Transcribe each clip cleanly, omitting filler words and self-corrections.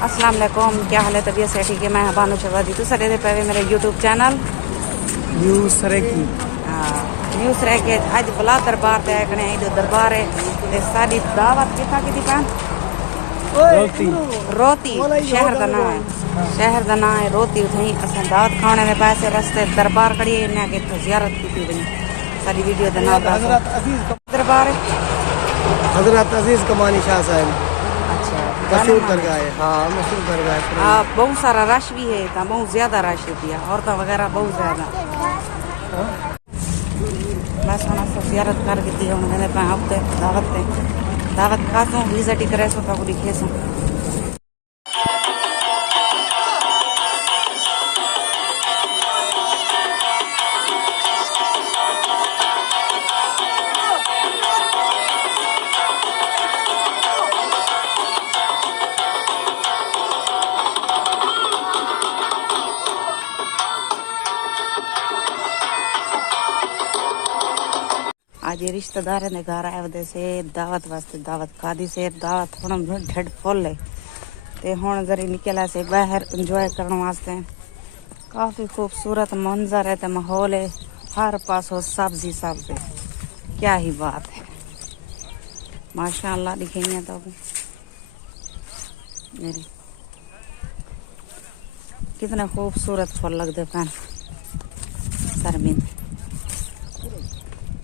अस्सलाम वालेकुम, क्या हाल है? तबीयत से ठीक है? मैं बानो शहबाजी तो सरे पे मेरे YouTube channel news Saraiki news रह के अज बला दरबार ते कने आई दरबार है ते साडी दावत किथा की पान रोती शहर का नाम है, शहर का नाम है रोती। उठई असां दावत खाने दे पैसे रस्ते दरबार खड़ी इन्हें के तो जियारत की थी सारी वीडियो दे नाम दरबार हजरत अजीज कमानी शाह साहब अच्छा मशहूर दरगाह है। हाँ मशहूर दरगाह है। बहुत सारा रश भी है, बहुत ज्यादा रश होती है, औरतें वगैरह बहुत ज्यादा। बस हम सब जियारत कर दी हूँ मैंने हफ्ते दावत खासूं विजिट ही करे सो तो दिखे सो। आज रिश्तेदार ने घर आए वदे से दावत वास्ते दावत खादी से दावत हम ढेड फुल है ते हुन जरी निकला से बाहर एंजॉय करने वास्ते। काफी खूबसूरत मंजर है ते माहौल है, हर पास हो सब्जी सब्जी, क्या ही बात है माशाअल्लाह। दिखेंगे तो मेरी कितने खूबसूरत फूल लगते पैन सरमिन।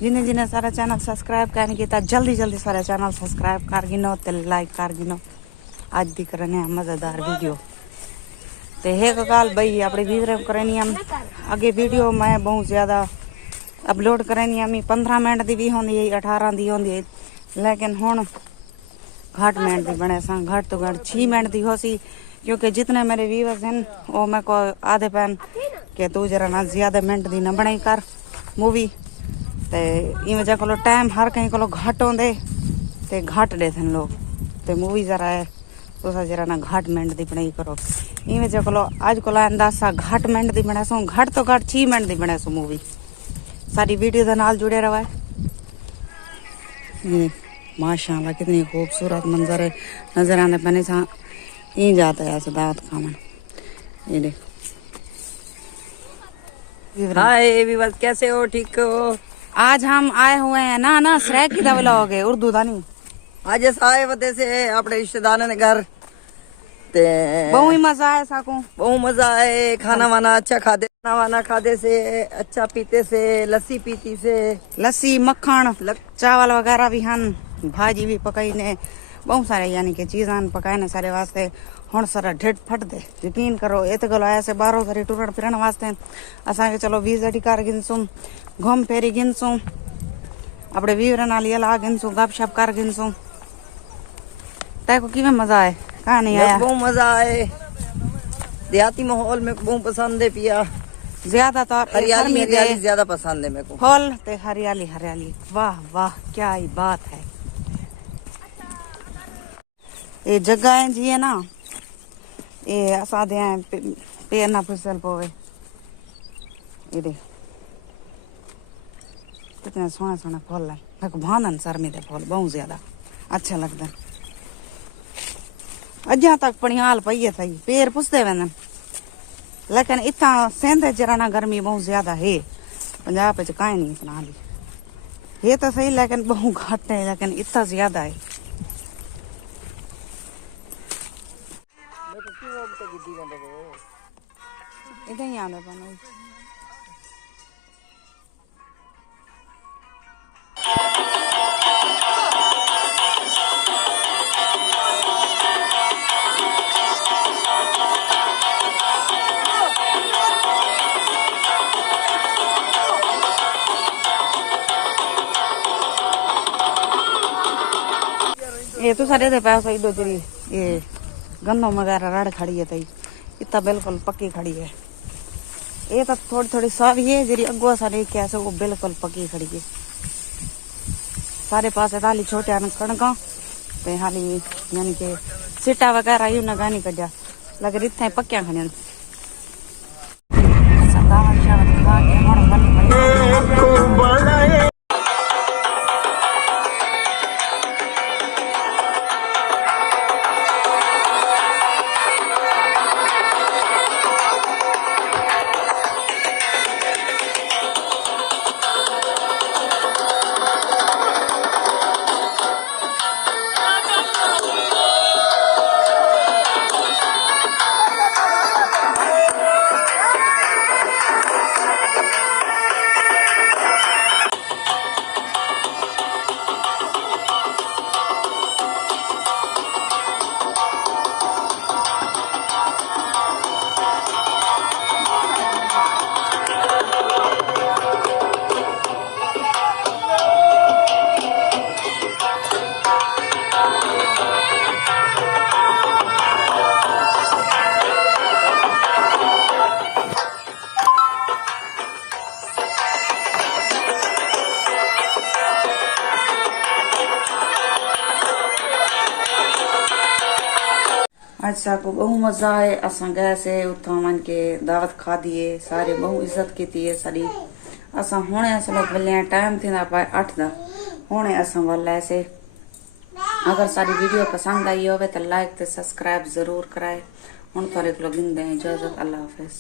जिन्हें जिन्हें सारा चैनल सब्सक्राइब करने किया जल्दी जल्दी सारा चैनल सब्सक्राइब कर गिनो ते लाइक कर गिनो। आज भी करने मजेदार वीडियो ते है कल भाई अपने वीडियो करनी हम आगे वीडियो मैं बहुत ज्यादा अपलोड करनी हम 15 मिनट की भी होंगी 18 की होंगी, लेकिन हुन घट मिनट की बने सा घट तो घट 6 मिनट की हो सी, क्योंकि जितने मेरे व्यूअर्स हैं वो मेरे को आधे पैन के तू जरा ना ज्यादा मिनट की न बनाई कर मूवी ते इन वजह को टाइम हर कहीं को घट होंदे ते घट दे थे लोग ते मूवी जरा है तो जरा ना घट मिनट की बनाई करो। इन वजह को अज को अंदाजा घट मिनट की बना सो, घट तो घट 6 मिनट की बने सो मूवी। सारी वीडियो के नाल जुड़े रहा है। माशाअल्लाह कितनी खूबसूरत मंजर है नजर आने पने सा ही जाता है ऐसे दावत खावन। ये देख हाय विवाद कैसे हो? ठीक हो? आज हम आए हुए हैं ना श्रेक की दवला हो गए उर्दू दा नहीं आज आए वते से अपने रिश्तेदारों ने घर ते बहु ही मजा आया साको, बहुत मजा आए। खाना वाना अच्छा खाते, खाना वाना खाते से अच्छा पीते से, लस्सी पीती से, लस्सी मक्खन चावल वगैरह भी हन, भाजी भी पकाई ने, बहुत सारे यानी कि चीज़ां पकाए ने सारे वास्ते। हुन सारा ढिड फट दे यकीन करो इत गलो आया से बारो सारी टुरण फिरण वास्ते असा के चलो विजिट कर गिनसूं घूम फेरी गिनसूं अपने वीर नाल ला गिनसूं गपशप कर गिनसूं। तेको किवें मजा आए? कहाँ नहीं आया? बहुत मजा आए। देहाती माहौल में बहुत पसंद है पिया, ज्यादातर हरियाली हरियाली ज्यादा पसंद है मेरे को। फल ते हरियाली हरियाली, वाह वाह क्या ही बात है। ये जगह है जी है ना, ये असा दे पैर ना फिसल पवे। ये देख कितने सोने सोने फल है, मेरे को भानन सरमी दे फल बहुत ज्यादा अच्छा लगता। अजा तक पणियाल पई है सही पैर पुसते वेंदन, लेकिन इतना सेंधे जराना गर्मी बहुत ज्यादा है। पंजाब च काई नहीं इतना हाली ये तो सही, लेकिन बहुत घट है, लेकिन इतना ज्यादा है। इधर ही आने बनो ये तो सारे दे पैसा इधर जरी ये गन्नों वगैरह रड़ खड़ी है तई इतना बिल्कुल पक्की खड़ी है। ये तो थोड़ी थोड़ी सावी है जरी अगुआ सारे कैसे वो बिल्कुल पक्की खड़ी है। सारे पास हाली छोटे कणका ते हाली यानी कि सिटा वगैरह यू नगानी कजा लगे इतना पक्या खड़ियां। असा को बहु मजा आए असा गए से उथा मन के दावत खा दिए सारे बहु इज्जत की है सारी असा हुणे असलो बल्ले टाइम थी ना पाए 8 दा हुणे असा वाला से अगर सारी वीडियो पसंद आई हो तो लाइक ते सब्सक्राइब जरूर कराए हुण थारे को गिंदे इजाजत अल्लाह हाफिज।